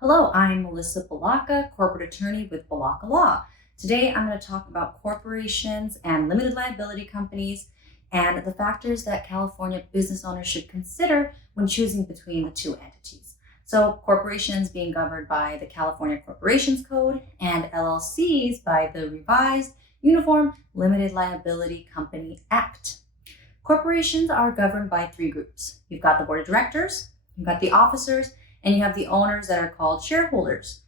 Hello, I'm Melissa Balaka, corporate attorney with Balaka Law. Today I'm going to talk about corporations and limited liability companies and the factors that California business owners should consider when choosing between the two entities. So corporations being governed by the California Corporations Code and LLCs by the revised Uniform Limited Liability Company Act. Corporations are governed by three groups. You've got the board of directors, you've got the officers, and you have the owners that are called shareholders.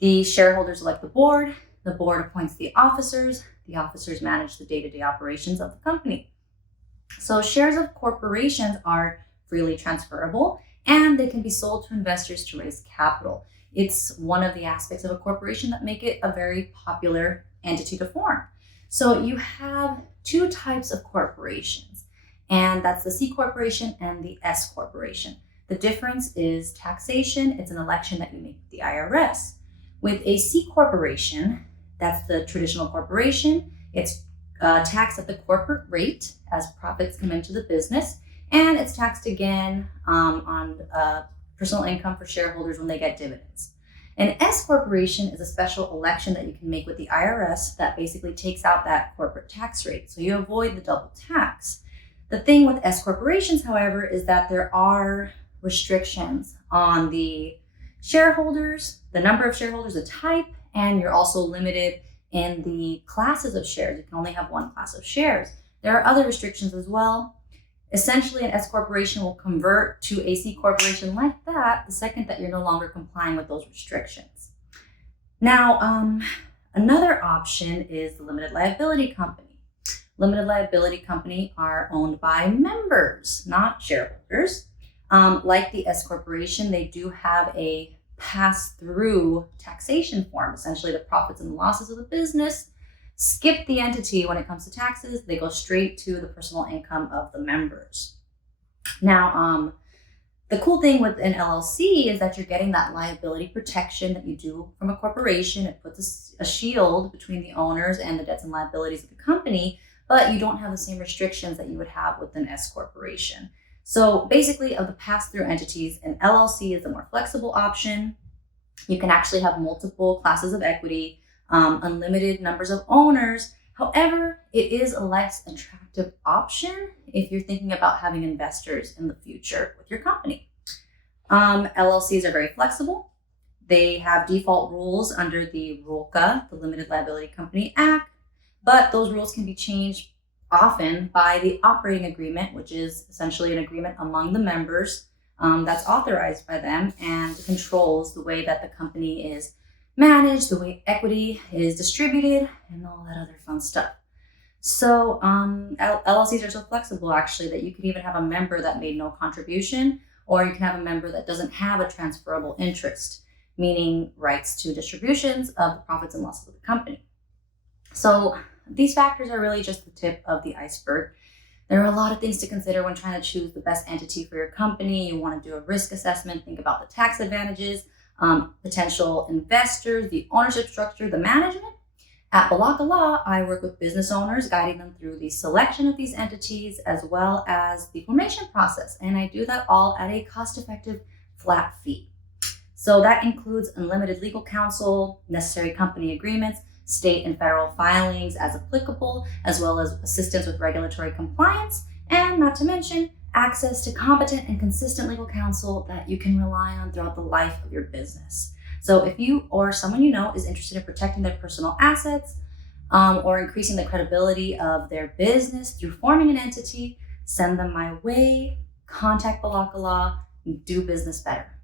The shareholders elect the board appoints the officers manage the day-to-day operations of the company. So shares of corporations are freely transferable and they can be sold to investors to raise capital. It's one of the aspects of a corporation that make it a very popular entity to form. So you have two types of corporations, and that's the C corporation and the S corporation. The difference is taxation. It's an election that you make with the IRS. With a C corporation, that's the traditional corporation, it's taxed at the corporate rate as profits come into the business, and it's taxed again on personal income for shareholders when they get dividends. An S corporation is a special election that you can make with the IRS that basically takes out that corporate tax rate, so you avoid the double tax. The thing with S corporations, however, is that there are restrictions on the shareholders, the number of shareholders, the type, and you're also limited in the classes of shares. You can only have one class of shares. There are other restrictions as well. Essentially, an S corporation will convert to a C corporation like that the second that you're no longer complying with those restrictions. Now, another option is the limited liability company. Limited liability company are owned by members, not shareholders. Like the S corporation, they do have a pass-through taxation form. Essentially, the profits and losses of the business skip the entity when it comes to taxes. They go straight to the personal income of the members. Now, the cool thing with an LLC is that you're getting that liability protection that you do from a corporation. It puts a shield between the owners and the debts and liabilities of the company, but you don't have the same restrictions that you would have with an S corporation. So basically, of the pass-through entities, an LLC is the more flexible option. You can actually have multiple classes of equity, unlimited numbers of owners. However, it is a less attractive option if you're thinking about having investors in the future with your company. LLCs are very flexible. They have default rules under the RULCA, the Limited Liability Company Act, but those rules can be changed often by the operating agreement, which is essentially an agreement among the members that's authorized by them and controls the way that the company is managed, the way equity is distributed, and all that other fun stuff. So LLCs are so flexible, actually, that you can even have a member that made no contribution, or you can have a member that doesn't have a transferable interest, meaning rights to distributions of the profits and losses of the company. So these factors are really just the tip of the iceberg. There are a lot of things to consider when trying to choose the best entity for your company. You want to do a risk assessment, think about the tax advantages, potential investors, the ownership structure, the management. At Balaka Law, I work with business owners, guiding them through the selection of these entities as well as the formation process. And I do that all at a cost-effective flat fee. So that includes unlimited legal counsel, necessary company agreements, state and federal filings as applicable, as well as assistance with regulatory compliance, and not to mention access to competent and consistent legal counsel that you can rely on throughout the life of your business. So if you or someone you know is interested in protecting their personal assets or increasing the credibility of their business through forming an entity, send them my way. Contact Balaka Law and do business better.